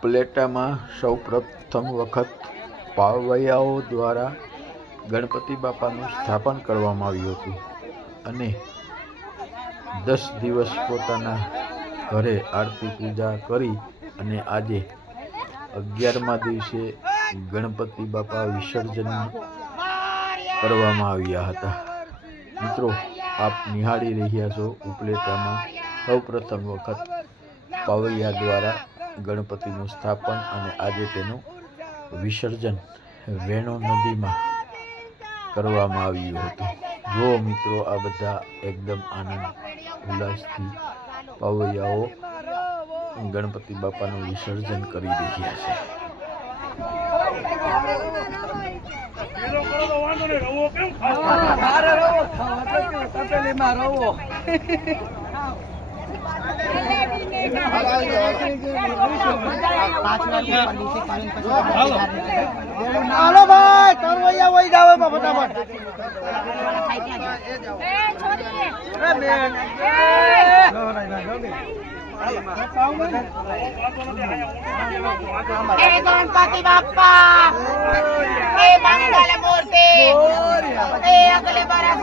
ઉપલેટામાં સૌ પ્રથમ વખત પાવૈયાઓ દ્વારા ગણપતિ બાપાનું સ્થાપન કરવામાં આવ્યું હતું અને દસ દિવસ પોતાના ઘરે આરતી પૂજા કરી અને આજે અગિયારમા દિવસે ગણપતિ બાપા વિસર્જન કરવામાં આવ્યા હતા. મિત્રો, આપ નિહાળી રહ્યા છો ઉપલેટામાં સૌ પ્રથમ વખત પાવૈયા દ્વારા ગણપતિનું સ્થાપન અને આજે તેનું વિસર્જન વેણો નદીમાં કરવામાં આવ્યું હતું જુઓ મિત્રો આ બધા એકદમ આનંદ ઉલ્લાસથી પવૈયાઓ ગણપતિ બાપાનું વિસર્જન કરી રહ્યા છે રવો ખાવા તો તપેલીમાં રવો હાલો ભાઈ તારું અહીંયા વહી જાવ એમાં ફટાફટ. ગણપતિ બાપા એ બંગાલે મૂર્તિ એ અગલે બરસ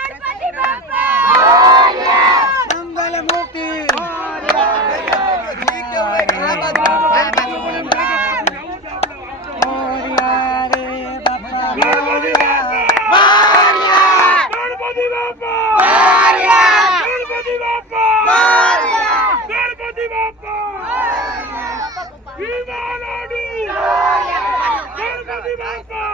ગણપતિ બાપા મંગલ મૂર્તિ ગણપતિ બાપા ગણપતિ બાપા ગણપતિ બાપા વિમા લાડુ ગણપતિ બાપા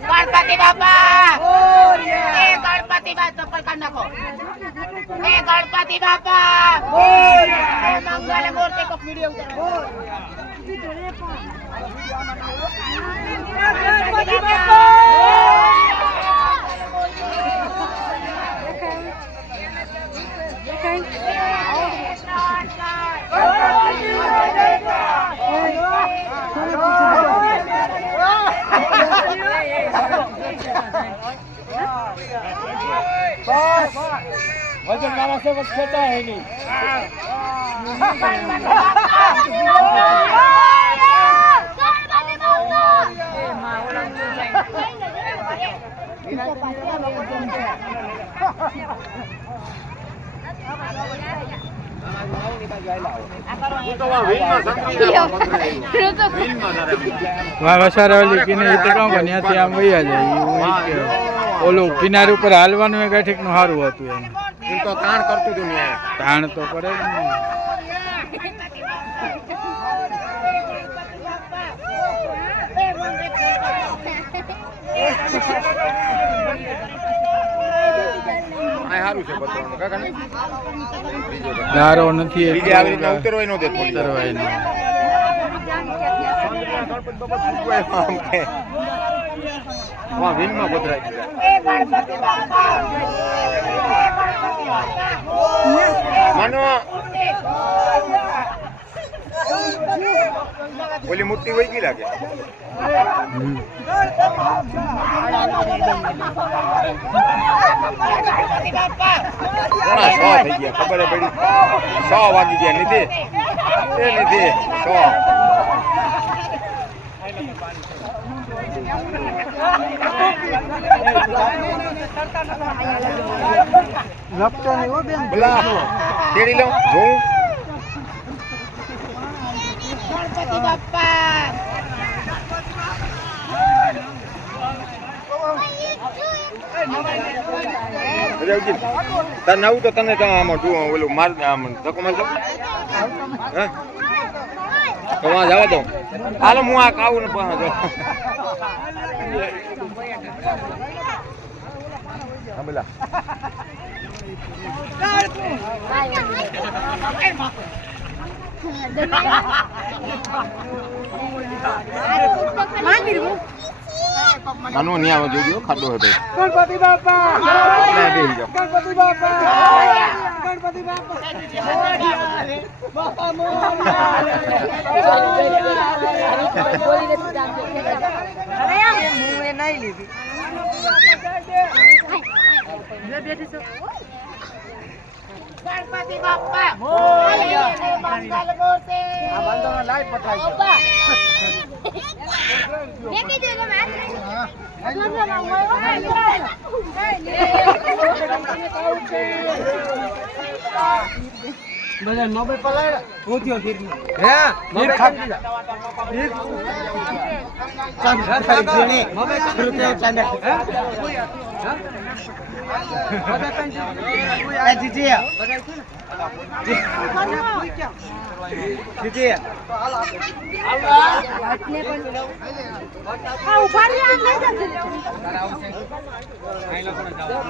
ગણપતિ બાપા. હે ગણપતિ બાપા ચપ્પલ કાઢ નાખો હે ગણપતિ બાપા હે મંગલ મૂર્તિ વજન મારા સે બસ ખેતા હે નહીં વસારાવલી નહીં તો કામ કે ત્યાંથી આમ વયા જાય કહેવાય. ઓલું કિનારી ઉપર હાલવાનું એક ઠીકનું સારું હતું એમ. તો તાણ કરતું હતું ને તાણ તો પડે ને. ને? ગારો નથી ઉતરવાય ન દે ઉતરવાય નહીં. વાહ વિનમાં પધરાઈ દીધા. માનો, ઓલી મૂર્તિ વહી ગઈ લાગે. ઘણા સો થઈ ગયા, ખબર પડી. સો વાગી ગયા, નિધિ. એ નિધિ, સો. લપટો હો બેન લઉં જોઉં ગણપતિ તાર નવું તો તને આમાં ઓલું માર આમ, ધક્કો મારજો. હે? તો વાં જવા દો. હાલો હું આ કાવું ને પાછો જો. બોલા નાનું નહીં આવે જોજો ખાડો હતો ગણપતિ બાપા! ગણપતિ જાઓ ગણપતિ બાપા. ગણપતિ બાપા. ગણપતિ બાપા મંગલ મૂર્તિ બધા મોબાઈલ પલાય પૂછ્યો ખીર હે? ખીર ખાધી ખીર ચાંદ ખાધી મોબાઈલ ખીર તે ચાંદ હે? એ જીજી જીજી ઊભા રહ્યા.